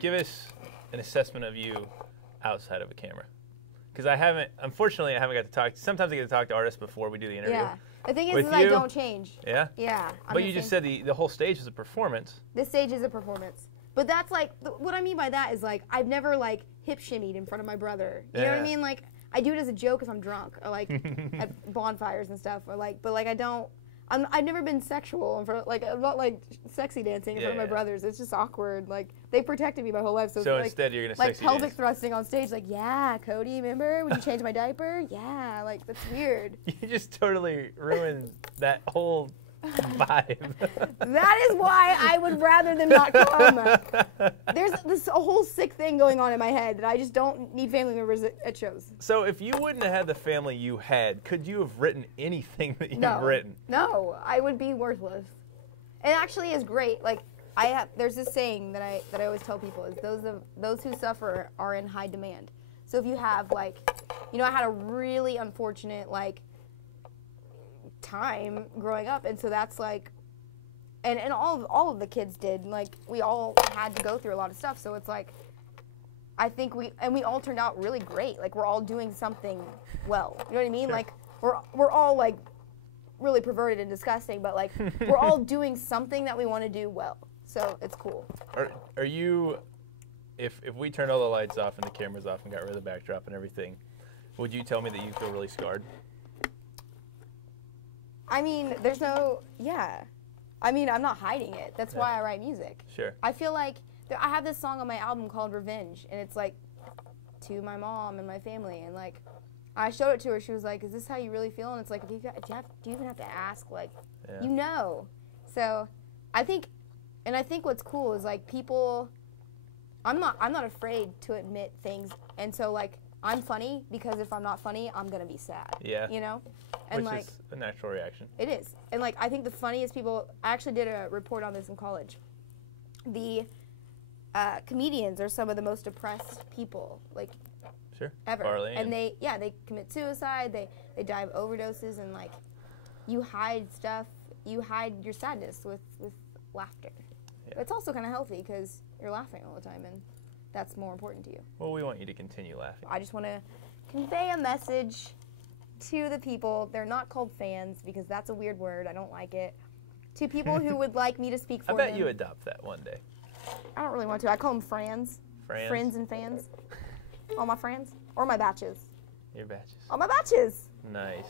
give us an assessment of you outside of a camera. Because unfortunately, I haven't got to talk. Sometimes I get to talk to artists before we do the interview. Yeah. The thing is I don't change. Yeah? Yeah. But you just said the whole stage is a performance. The stage is a performance. But that's like, what I mean by that is like, I've never like hip shimmied in front of my brother. You know what I mean? Like, I do it as a joke if I'm drunk, or like at bonfires and stuff, or like, but like I've never been sexual in front of, like, I'm not like sexy dancing in front of my brothers. It's just awkward. Like, they protected me my whole life. So it's instead you're going to like sexy pelvic dance. thrusting on stage, like, yeah, Cody, remember when you changed my diaper? Yeah, like, that's weird. You just totally ruined that whole vibe. That is why I would rather them not come. There's this whole sick thing going on in my head that I just don't need family members at shows. So if you wouldn't have had the family you had, could you have written anything that you've written? No, I would be worthless. It actually is great. Like, there's this saying that I always tell people is those who suffer are in high demand. So if you have like, you know, I had a really unfortunate like time growing up, and so that's like, and all of the kids did, like, we all had to go through a lot of stuff, so it's like, I think we all turned out really great. Like, we're all doing something well, you know what I mean? Sure. Like, we're all like really perverted and disgusting, but like we're all doing something that we want to do well, so it's cool. Are you, if we turned all the lights off and the cameras off and got rid of the backdrop and everything, would you tell me that you feel really scarred? I mean, I mean, I'm not hiding it. That's why I write music. Sure. I feel like I have this song on my album called Revenge, and it's like to my mom and my family, and like I showed it to her. She was like, "Is this how you really feel?" And it's like, do you even have to ask? Like, you know. So I think what's cool is like people. I'm not afraid to admit things, and so like I'm funny because if I'm not funny, I'm gonna be sad. Yeah. You know. And which like, is a natural reaction. It is. And like, I think the funniest people, I actually did a report on this in college. The comedians are some of the most depressed people, like, ever. Farley and they commit suicide, they die of overdoses, and like, you hide stuff, you hide your sadness with laughter. But it's also kind of healthy because you're laughing all the time, and that's more important to you. Well, we want you to continue laughing. I just want to convey a message to the people. They're not called fans because that's a weird word. I don't like it. To people who would like me to speak for them. I bet you adopt that one day. I don't really want to. I call them frans. Friends and fans. All my friends. Or my batches. Your batches. All my batches. Nice.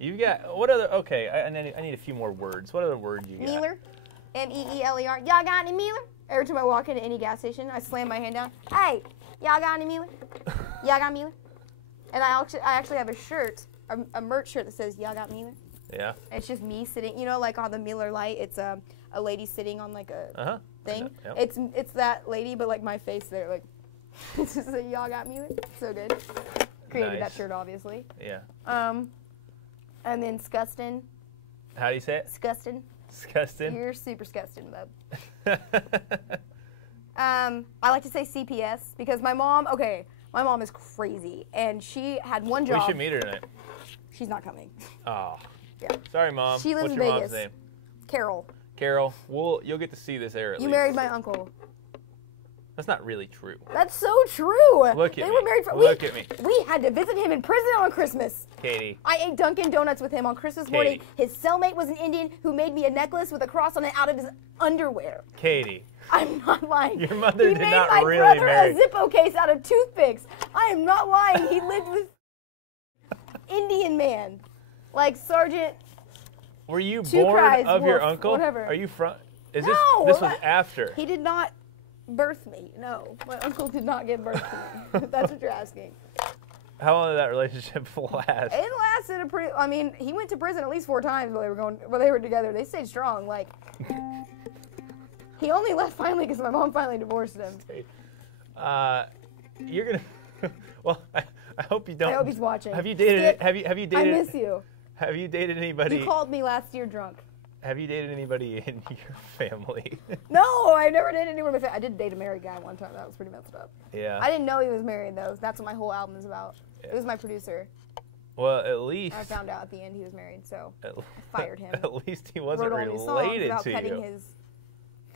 You got, what other, okay, I need a few more words. What other words you got? Mealer. M-E-E-L-E-R. Y'all got any Mealer? Every time I walk into any gas station, I slam my hand down. Hey, y'all got any Mealer? Y'all got Mealer? And I actually have a shirt, a merch shirt that says, "Y'all got Mealer?" Yeah. And it's just me sitting, you know, like on the Miller Lite, it's a lady sitting on like a thing. Yep. It's that lady, but like my face there, like, it's just like, "Y'all got Mealer?" So good. Created that shirt, obviously. Yeah. And then Scustin. How do you say it? Scustin. Scustin. You're super Scustin, bub. I like to say CPS because my mom is crazy, and she had one job. We should meet her tonight. She's not coming. Oh. Yeah. Sorry, Mom. She lives What's in your Vegas. mom's name? Carol. Carol. You'll get to see this air at least. You married my uncle. That's not really true. That's so true. Look at me. They were married for Look at me. We had to visit him in prison on Christmas. Cady. I ate Dunkin' Donuts with him on Christmas morning. His cellmate was an Indian who made me a necklace with a cross on it out of his underwear. Cady. I'm not lying. Your mother did not really marry. He made my brother marry. a Zippo case out of toothpicks. I am not lying. He lived with Indian man, like Sergeant. Were you born of your uncle? Whatever. Are you from? No. This was after. He did not birth me. No, my uncle did not give birth to me. If that's what you're asking. How long did that relationship last? It lasted a pretty. I mean, he went to prison at least 4 times while they were together. They stayed strong. Like, he only left finally because my mom finally divorced him. You're gonna. Well, I hope you don't. I hope he's watching. Have you dated? Have you dated? I miss you. Have you dated anybody? You called me last year drunk. Have you dated anybody in your family? No, I never dated anyone in my family. I did date a married guy one time. That was pretty messed up. Yeah. I didn't know he was married, though. That's what my whole album is about. Yeah. It was my producer. Well, at least... I found out at the end he was married, so I fired him. At least he wasn't related to you. Cutting his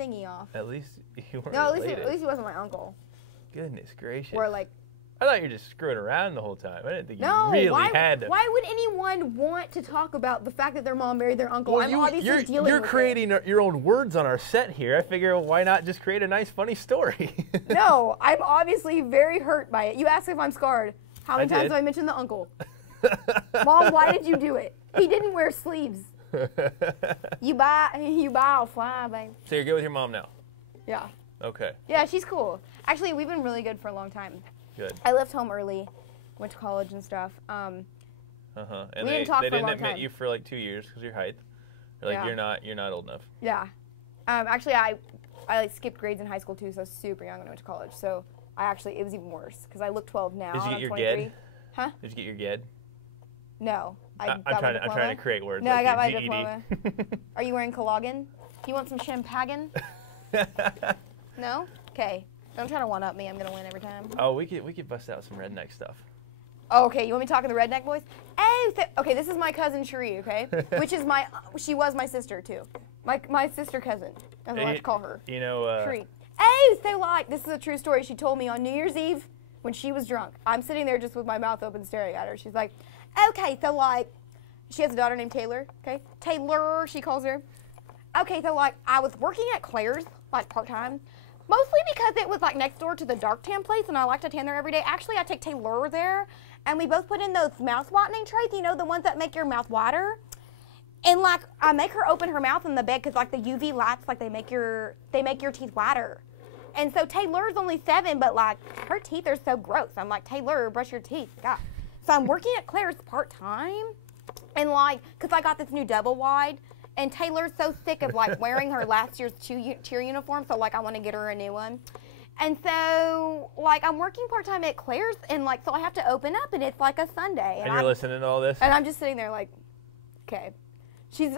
thingy off. At least you weren't No, at related. least he wasn't my uncle. Goodness gracious. Or like, I thought you were just screwing around the whole time. I didn't think no, you really had to. why would anyone want to talk about the fact that their mom married their uncle? Well, I'm obviously dealing you're with creating your own words on our set here. I figure why not just create a nice, funny story? it. No, I'm obviously very hurt by it. You asked if I'm scarred. How many times did. have I mentioned the uncle? Mom, why did you do it? He didn't wear sleeves. You buy, I'll fly, babe. So you're good with your mom now? Yeah. Okay, Yeah, she's cool. Actually, we've been really good for a long time. good. I left home early, went to college and stuff. And We didn't talk they for a didn't long admit time. you for like 2 years because your height. They're like Yeah. you're not old enough. Yeah. Actually, I like skipped grades in high school too, so I was super young when I went to college. So it was even worse because I look 12 now. Did you and get I'm your 23. GED? Huh? Did you get your GED? No. I'm got my trying to create words. No, like I got my your diploma. GED. Are you wearing Cologne? You want some champagne? No? Okay. Don't try to one-up me. I'm going to win every time. Oh, we could bust out some redneck stuff. Oh, okay, you want me to talk in the redneck voice? Hey, okay, this is my cousin Cherie, okay? She was my sister too. My sister cousin, as I like to call her. You know, Cherie. Hey, so this is a true story she told me on New Year's Eve when she was drunk. I'm sitting there just with my mouth open staring at her. She's like, okay, so she has a daughter named Taylor, okay? Taylor, she calls her. Okay, so I was working at Claire's, part-time. Mostly because it was next door to the dark tan place and I like to tan there every day. Actually, I take Taylor there and we both put in those mouth whitening trays, you know, the ones that make your mouth whiter. And I make her open her mouth in the bed because the UV lights, they make your teeth whiter. And so Taylor's only 7, but her teeth are so gross. I'm like, Taylor, brush your teeth. God. So I'm working at Claire's part-time and because I got this new double wide. And Taylor's so sick of wearing her last year's cheer uniform, so I want to get her a new one. And so I'm working part-time at Claire's and so I have to open up and it's a Sunday. and you're listening to all this? And I'm just sitting there okay. She's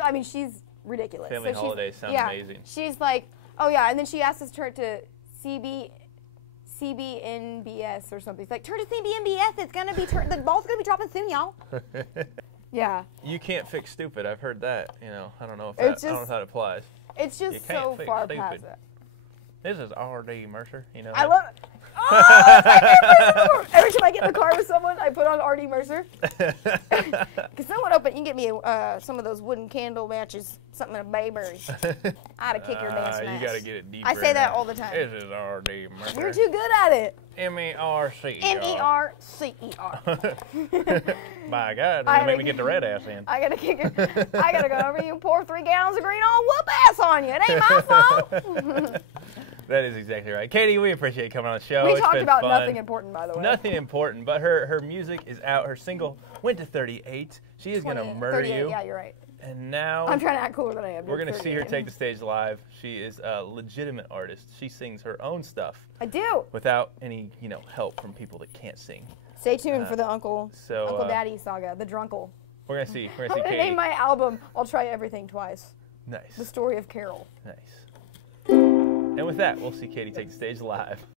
ridiculous. Family holidays sound amazing. She's like, oh yeah, and then she asked us to turn to CBNBS or something. She's like, turn to CBNBS, it's gonna be the ball's gonna be dropping soon, y'all. Yeah. You can't fix stupid. I've heard that. You know, I don't know if It's I don't know if that applies. It's You just can't so fix far stupid. past that. This is R.D. Mercer. You know. I love it. Oh, it's my favorite. Every time I get in the car with someone, I put on R.D. Mercer. Can someone open? You can get me some of those wooden candle matches, something in a Bayberry. I'd kick your dance You ass. gotta get it deeper. I say in that there. all the time. This is R.D. Mercer. You're too good at it. M-E-R-C-E-R. M-E-R-C-E-R. By God, you make me get the red ass in. I gotta kick it. I gotta go over you, pour 3 gallons of green on, whoop ass on you. It ain't my fault. That is exactly right. Katie, we appreciate you coming on the show. We It's talked been about fun. nothing important, by the way. Nothing important, but her music is out. Her single went to 38. She is going to murder 38, you. Yeah, you're right. And now I'm trying to act cooler than I am. we're going to see her 38. take the stage live. She is a legitimate artist. She sings her own stuff I do. without any, help from people that can't sing. Stay tuned for the Uncle So Daddy saga, the Drunkle. we're going to see. We're I'm going to gonna see name Katie. my album "I'll Try Everything Twice." Nice. The story of Carol. Nice. And with that, we'll see Katie take the stage live.